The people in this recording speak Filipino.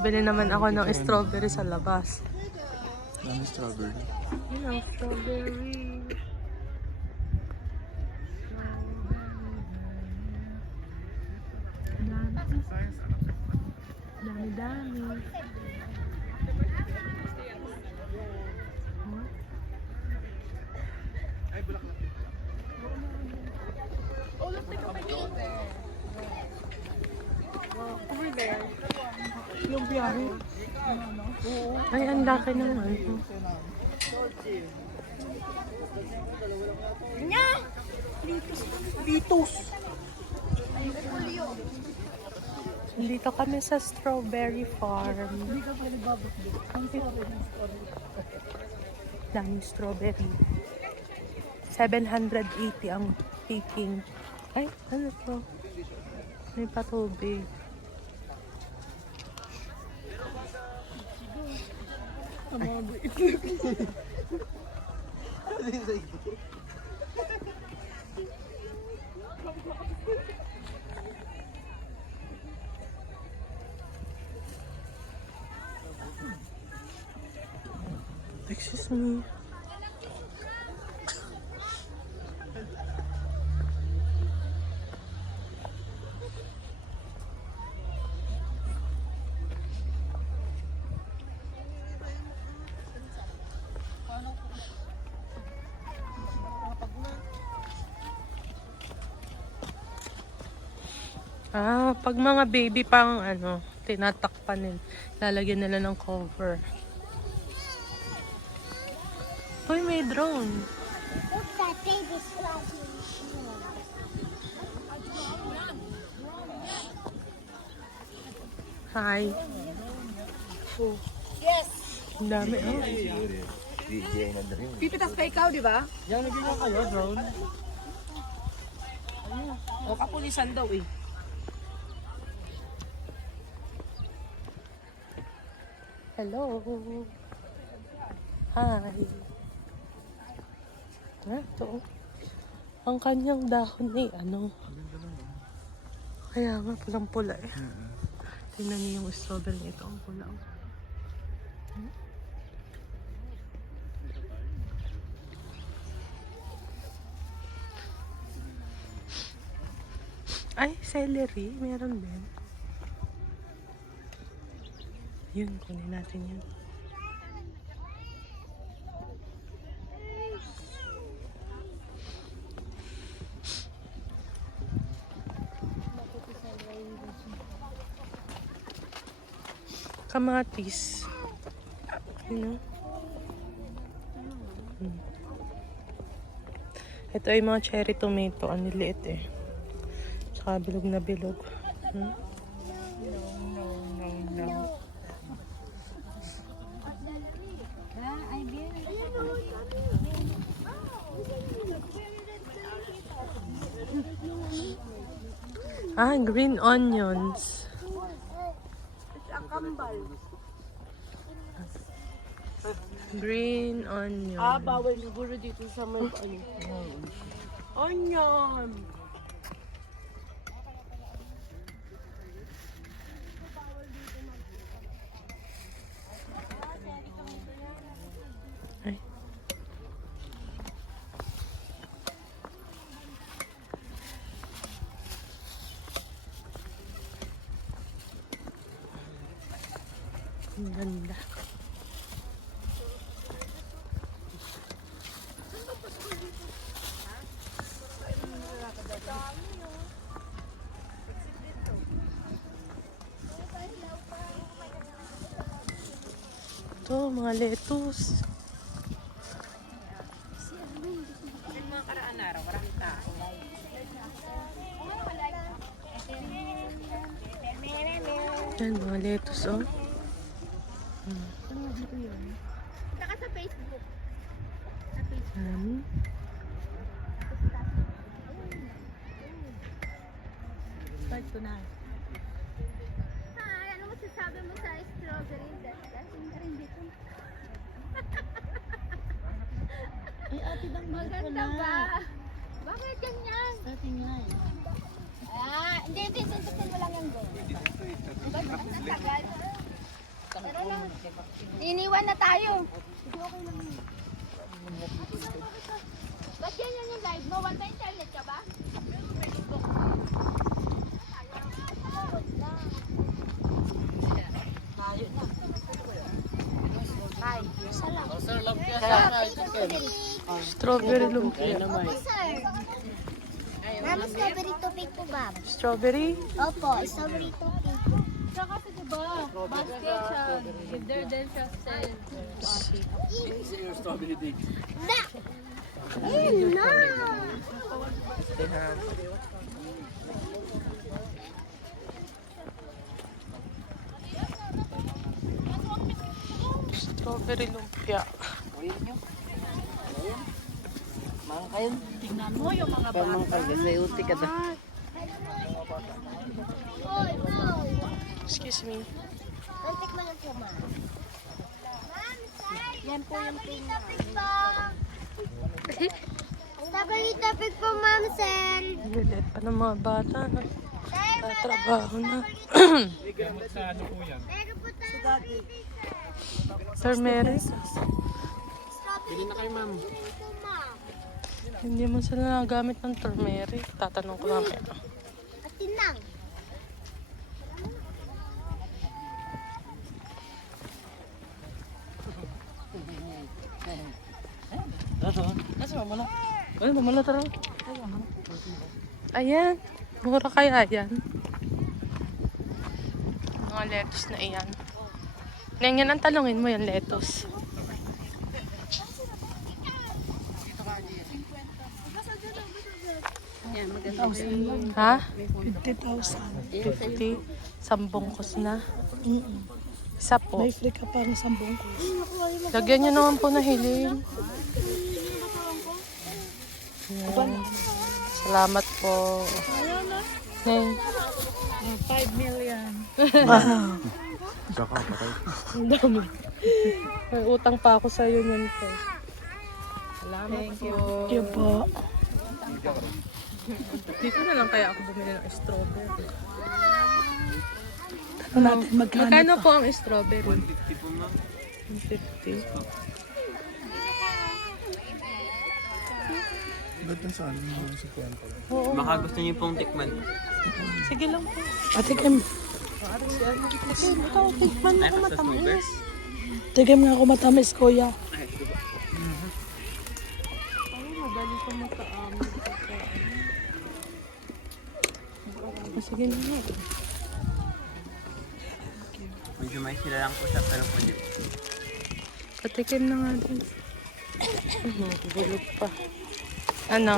Bili naman ako ng strawberry sa labas. Dami strawberry. Yun ang strawberry. Dami-dami. Over there. Yung biyahe. Ay, ang laki naman. Nya! Litos. Dito kami sa strawberry farm. Daming strawberry. 780 ang picking. Ay, ano to? May patubig. Excuse me. Pag mga baby pang ano, tinatakpan nila, lalagyan nila ng cover. Uy, may drone. What's that baby splashing? Hi. Oh, Yes. ang dami. Oh. Pipitas pa ikaw, di ba? Yan, nagiging kayo, drone. O, kapulisan daw eh. Hello. Hi. Ito. Ang kanyang dahon eh, ano. Kaya nga, pulang-pula eh. Tingnan niyo yung strawberry nito, ang pula. Ay, celery. Meron din. Yun, kunin natin yun. Kamatis. Yun, Ito ay mga cherry tomato. Ang liliit eh. Tsaka bilog na bilog. No. Green onions. Green onion. Bawal siguro dito sa may ano. Onion. Ay. Ang ganda. Ito, mga lettuce. Yung mga karaan araw, maraming tao. Yan, mga lettuce, oh. Saka sa Facebook. Yan. Start ko na. Hi, ano masasabi mo sa strawberry? Dating na rin dito. Ay, ate, bang Maganda ba? Bakit ganyan? Starting yan. Hindi, pindutin mo lang yung go. Ba't natagal? Iniwan na tayo. Ba't yan yung live mo? Wala internet ka ba? Strawberry lumpia. Opo, sir. Ma'am, strawberry tubig po ba? Strawberry? Opo, strawberry tubig. Saka kasi diba, basket siya. There din siya sa... Na! Ayun na! Strawberry lumpia. Tingnan mo yung mga bata. Boy, boy. Excuse me. Antik mo lang po, ma'am. Ma'am, sir. Yan po yung topic po. Strawberry topic po, ma'am, sir. Lilit pa ng mga bata. No? Tatrabaho na. Meron po tayo Sir Mary, strawberry na kayo, ma'am. hindi mo sila nagamit ng turmeric. Tatanong ko namin. At tinang. Ay, mamala tara. Ayan. Mura kaya yan. Mga lettuce na iyan. Neng, yan ang talungin mo yan, lettuce. Ha? 50,000. 50? Sambongkos na. Isa po. May free ka pang sambong ko. Lagyan nyo naman po na hiling. Ayan. Salamat po. Neng. 5 million. Tsaka patay. Ang dami. May utang pa ako sa iyo nun po. Salamat po. Thank you po. Dito na lang kaya ako bumili ng strawberry. Ano natin magkano? Magkano po ang strawberry? 150 po ma'am. 150. Ba't yung saan? Yung sa kwento? Oo. Baka gusto niyo pong tikman. Sige lang po. Patikim. Kasi ikaw, tikman mo Ay, kung sa smoker? matamis. Tikim nga ako matamis, kuya. Ay, madali ko magkaamin. Sige na nga. Medyo may sila lang po siya pero pwede. Patikim na nga din. Bulog pa. Ano?